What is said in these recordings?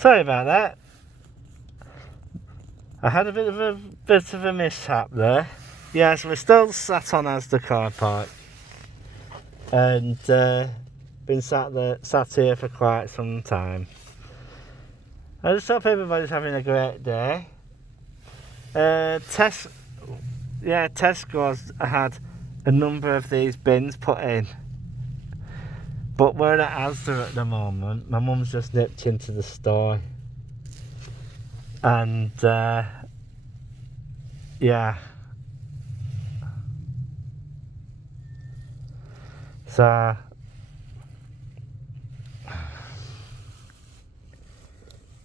Sorry about that. I had a bit of a mishap there. Yes, we're still sat on Asda car park, and been sat here for quite some time. I just hope everybody's having a great day. Tesco's had a number of these bins put in, but we're at Asda at the moment. My mum's just nipped into the store, and yeah. So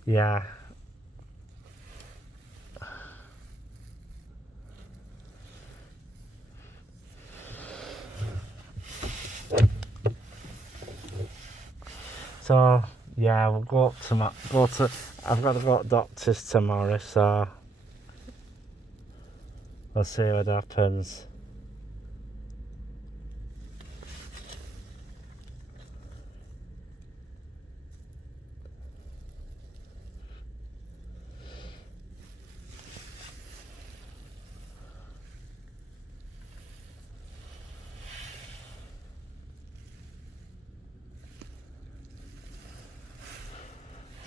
yeah. So yeah, we'll go up to I've got to go to doctors tomorrow, so we'll see what happens.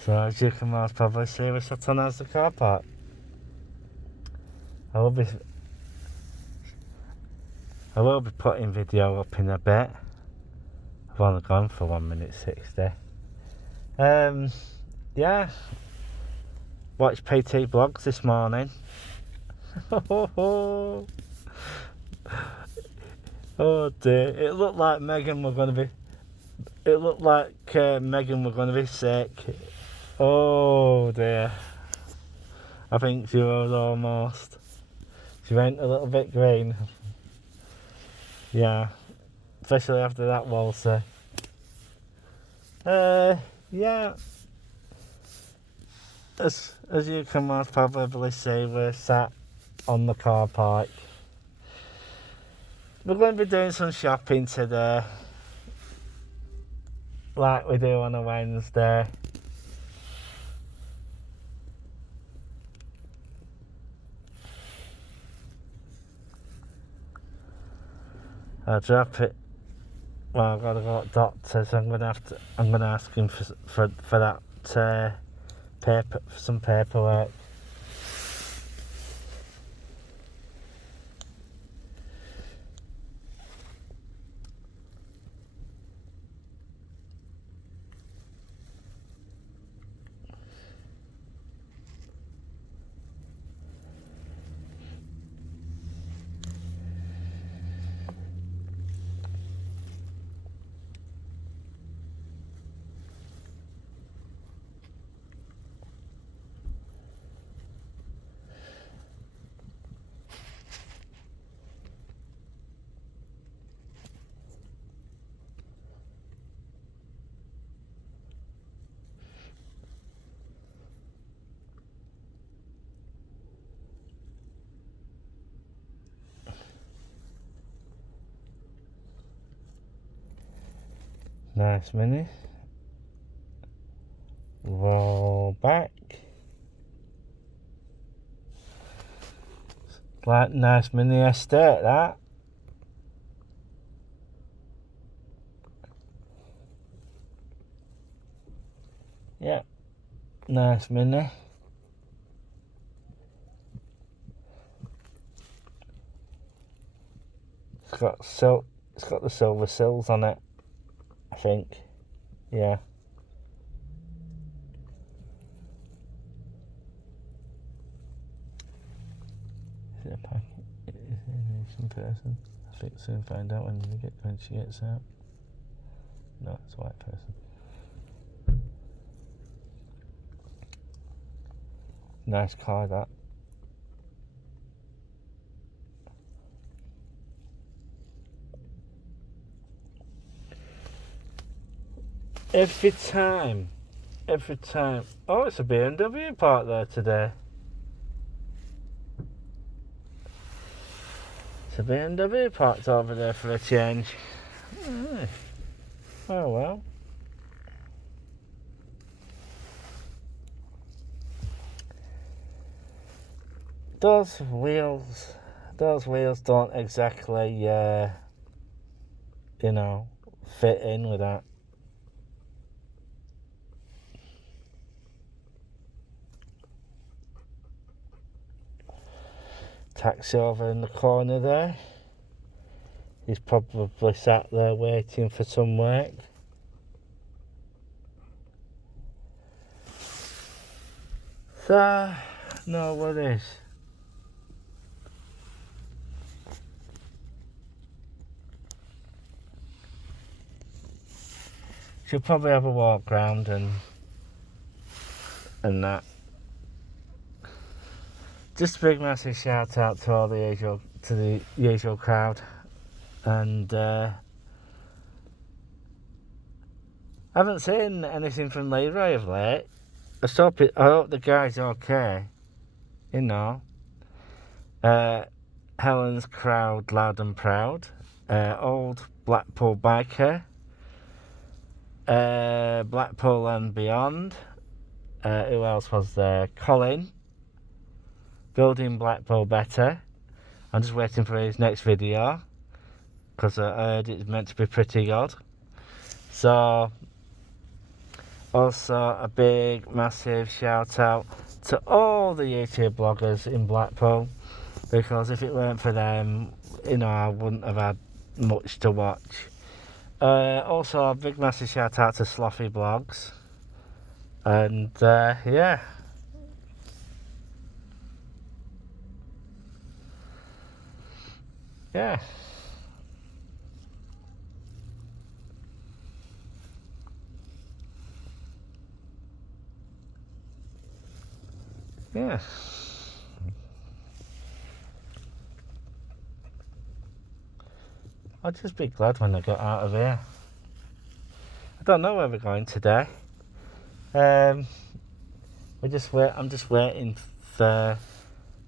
So as you can most probably see, we're sat on Asda car park. I will be putting video up in a bit. I've only gone for 1 minute 60. Yeah. Watched PT Blogs this morning. Oh dear. It looked like Megan were going to be sick. Oh dear. I think she was almost. She went a little bit green. Yeah. Especially after that waltzer. Yeah. As you can most probably see, we're sat on the car park. We're going to be doing some shopping today, like we do on a Wednesday. I'll drop it. Well, I've got to go to doctors. I'm gonna ask him for that paper, for some paperwork. Nice mini. Roll back. Like nice mini estate that. Yeah. Nice mini. It's got the silver sills on it, I think. Yeah. Is it a packet? Is it some person? I think soon find out when she gets out. No, it's a white person. Nice car that. Every time. Oh, it's a BMW parked there today. It's a BMW parked over there for a change. Oh well. those wheels don't exactly, fit in with that. Taxi over in the corner there. He's probably sat there waiting for some work. So, no worries. Should probably have a walk round and that. Just a big massive shout out to all the usual crowd, and I haven't seen anything from Leroy of late. I hope the guy's okay. Helen's crowd loud and proud. Old Blackpool biker. Blackpool and beyond. Who else was there? Colin. Building Blackpool better. I'm just waiting for his next video, because I heard it's meant to be pretty good. So, also a big massive shout out to all the YouTube bloggers in Blackpool, because if it weren't for them, I wouldn't have had much to watch. Also a big massive shout out to Slothy Blogs, and yeah. Yeah. Yeah. I'll just be glad when I get out of here. I don't know where we're going today. I'm just waiting for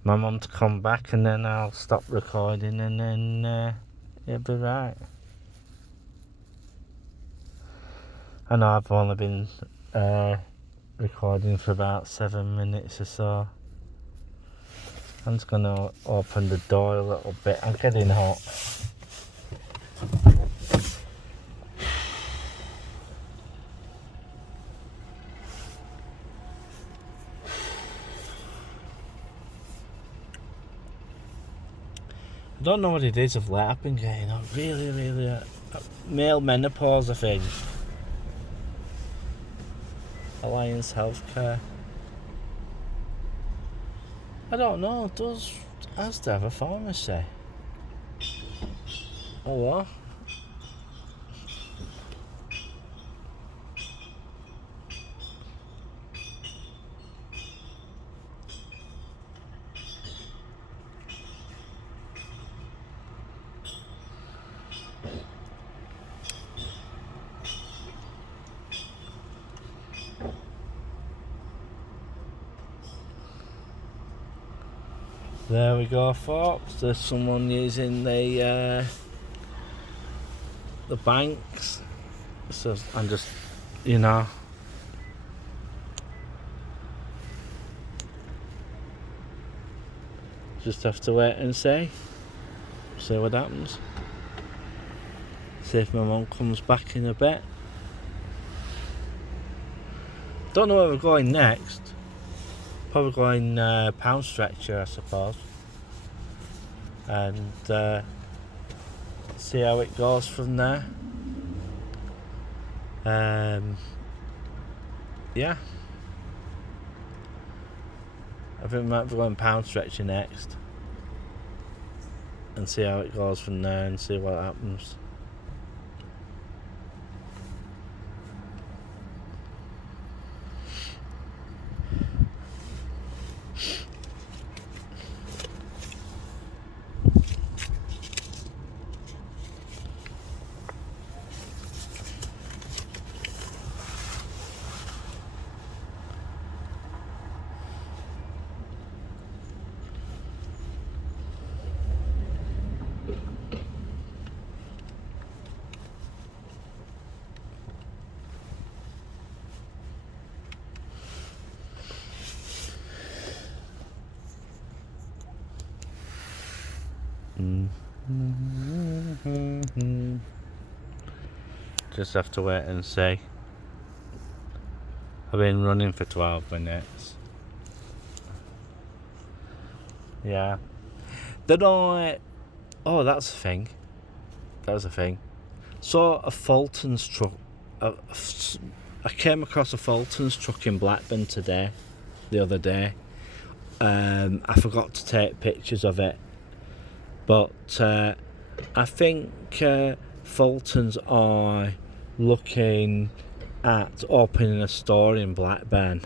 my mum to come back, and then I'll stop recording, and then it'll be right. I know I've only been recording for about 7 minutes or so. I'm just going to open the door a little bit. I'm getting hot. I don't know what it is of late. I've been getting on really male menopause, I think. Alliance Healthcare. I don't know. Does Asda have a pharmacy? Oh what? There we go, folks. There's someone using the banks. So I'm just, just have to wait and see what happens. See if my mum comes back in a bit. Don't know where we're going next. Probably going Pound Stretcher, I suppose, and see how it goes from there. Yeah, I think we might be going Pound Stretcher next, and see how it goes from there, and see what happens. Just have to wait and see. I've been running for 12 minutes. Yeah. Then oh, that's a thing. That was a thing. Saw a Fulton's truck. I came across a Fulton's truck in Blackburn the other day. I forgot to take pictures of it, but I think Fulton's are looking at opening a store in Blackburn.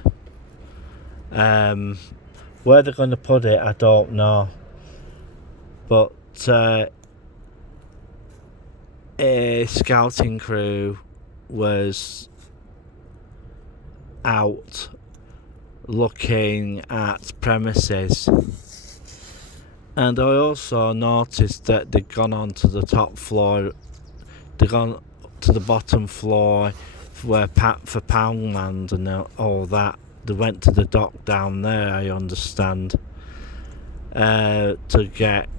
Where they're going to put it, I don't know, but a scouting crew was out looking at premises, and I also noticed that they'd gone on to the top floor, they'd gone to the bottom floor for Poundland and all that. They went to the dock down there, I understand, to get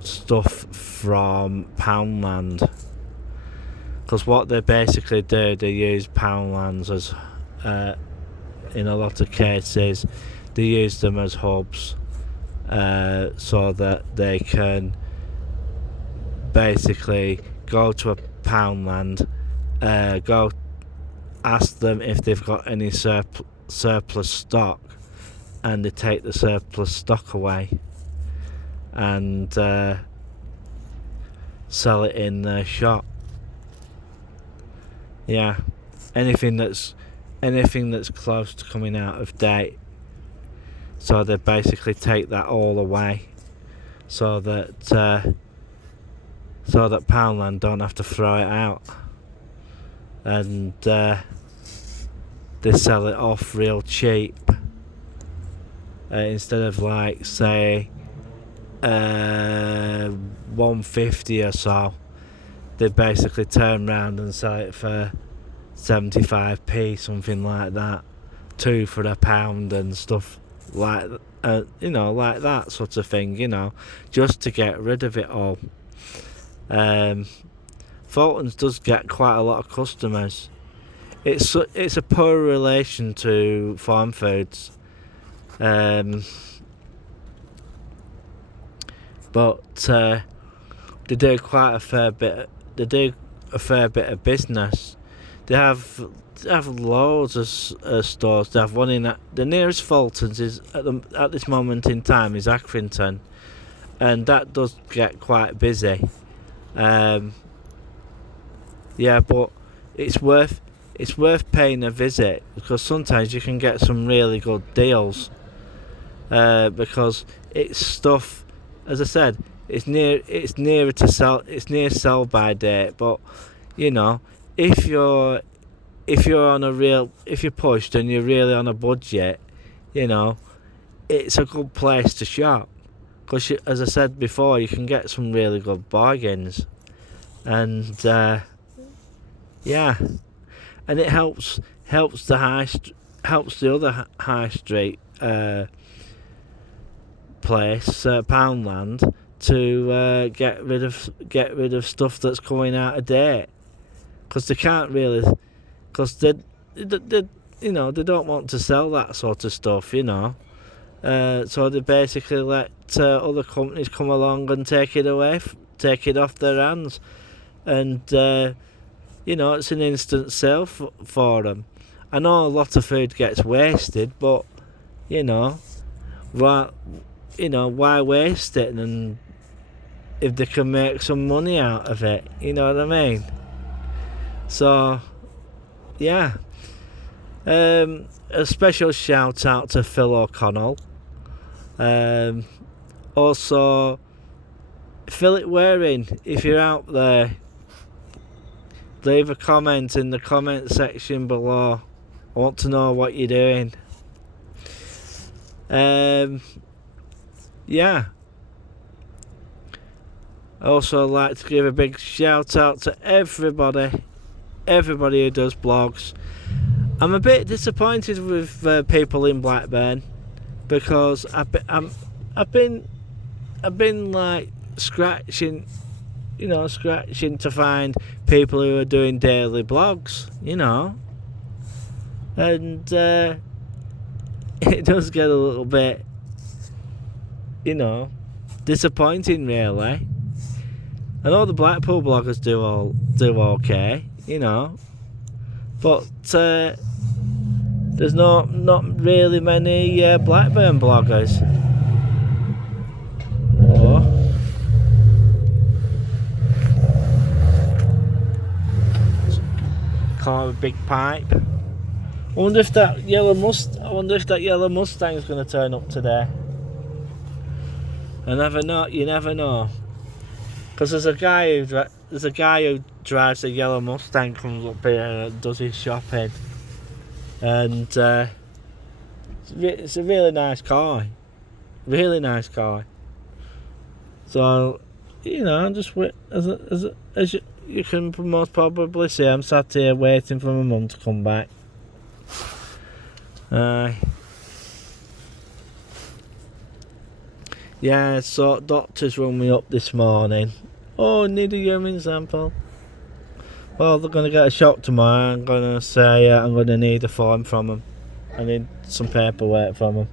stuff from Poundland, because what they basically do, they use Poundlands as in a lot of cases they use them as hubs, so that they can basically go to a Poundland, go ask them if they've got any surplus stock, and they take the surplus stock away and sell it in their shop. Yeah, anything that's close to coming out of date, so they basically take that all away, so that Poundland don't have to throw it out, and they sell it off real cheap, instead of like say $150 or so. They basically turn around and sell it for 75p, something like that, 2 for £1 and stuff like like that sort of thing, just to get rid of it all. Fulton's does get quite a lot of customers. It's a poor relation to Farm Foods, but they do quite a fair bit. They do a fair bit of business. They have loads of stores. They have one in the nearest Fulton's is at this moment in time is Accrington, and that does get quite busy. Yeah, but it's worth paying a visit, because sometimes you can get some really good deals. Because it's stuff, as I said, it's near sell by date, but if you're pushed and you're really on a budget, it's a good place to shop, because as I said before, you can get some really good bargains, and and it helps the other high street place, Poundland, to get rid of stuff that's going out of date, because they can't really, because they don't want to sell that sort of stuff, so they basically let other companies come along and take it off their hands, and it's an instant sale for them. I know a lot of food gets wasted, but why waste it? And if they can make some money out of it, you know what I mean? So, yeah. A special shout out to Phil O'Connell. Also, Philip Waring, if you're out there, leave a comment in the comment section below. I want to know what you're doing. Yeah. I also like to give a big shout out to everybody who does blogs. I'm a bit disappointed with people in Blackburn, because I've been I've been like scratching to find people who are doing daily blogs, and it does get a little bit, disappointing, really. I know the Blackpool bloggers do okay, but there's not really many Blackburn bloggers. Car with big pipe. I wonder if that yellow Mustang's going to turn up today. You never know. Because there's a guy who drives a yellow Mustang, comes up here and does his shopping, and it's a really nice car. So, just as you can most probably see, I'm sat here waiting for my mum to come back. Yeah, so doctors rung me up this morning. Oh, need a urine sample. Well, they're going to get a shot tomorrow. I'm going to say I'm going to need a form from them. I need some paperwork from them.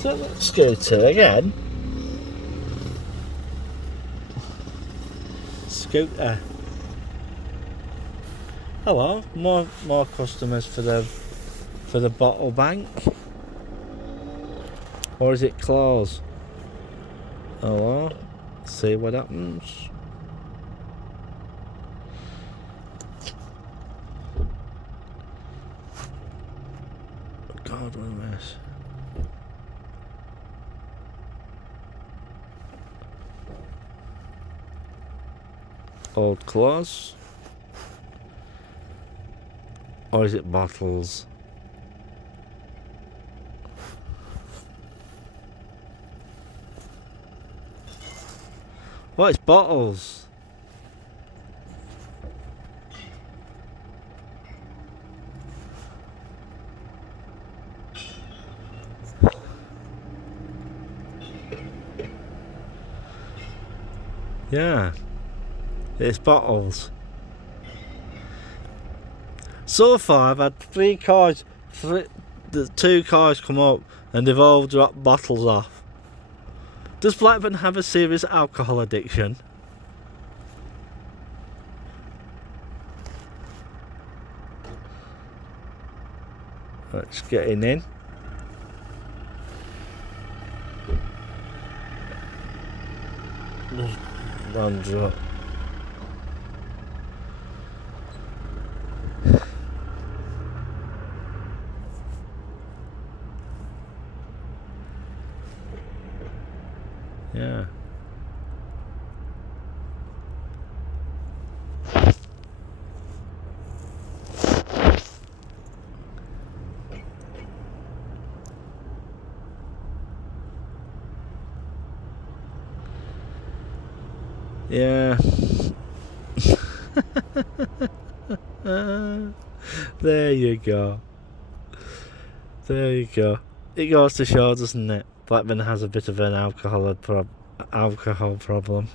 So let's go to again. Scooter. Hello, more customers for the bottle bank. Or is it closed? Hello. See what happens. God, what a mess. Old clothes, or is it bottles? What is bottles? Yeah. It's bottles. So far, I've had 2 cars come up and they've all dropped bottles off. Does Blackburn have a serious alcohol addiction? Let's get in. One drop. Yeah. Yeah. There you go. It goes to show, doesn't it? Blackburn has a bit of an alcohol problem.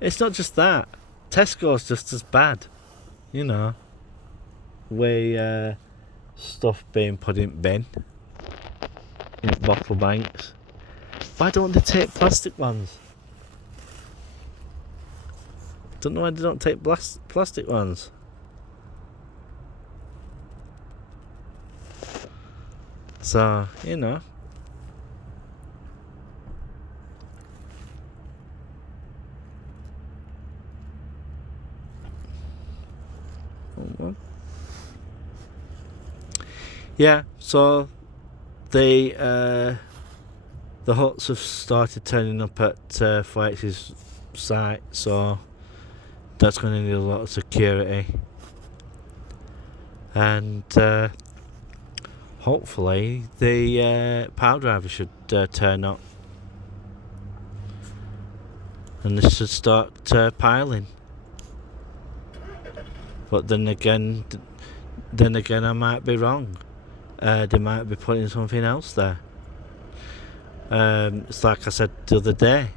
It's not just that. Tesco's just as bad. Way stuff being put in bin, in bottle banks. Why don't they take plastic ones? Don't know why they don't take plastic ones. So, you know. Yeah, so the huts have started turning up at 4X's site, so that's going to need a lot of security. And hopefully the pile driver should turn up. And this should start piling. But then again, I might be wrong. They might be putting something else there. It's like I said the other day.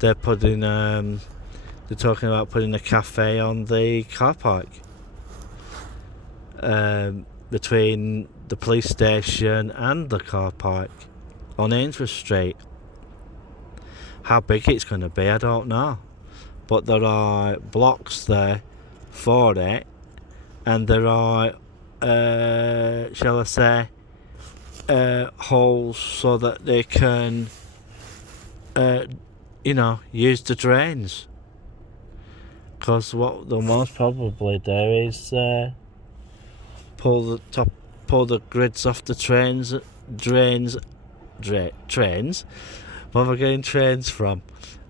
They're talking about putting a cafe on the car park. Between the police station and the car park on Ainsworth Street. How big it's going to be, I don't know. But there are blocks there for it, and there are, shall I say, holes so that they can, use the drains. Because what they'll most probably do is pull the grids off the trains. Where am I getting trains from?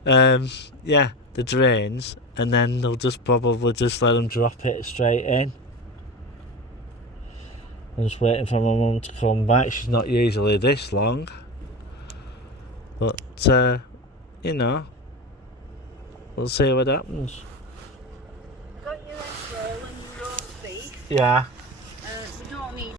The drains, and then they'll probably just let them drop it straight in. I'm just waiting for my mum to come back. She's not usually this long, but we'll see what happens. Got your egg roll and your roast beef. Yeah.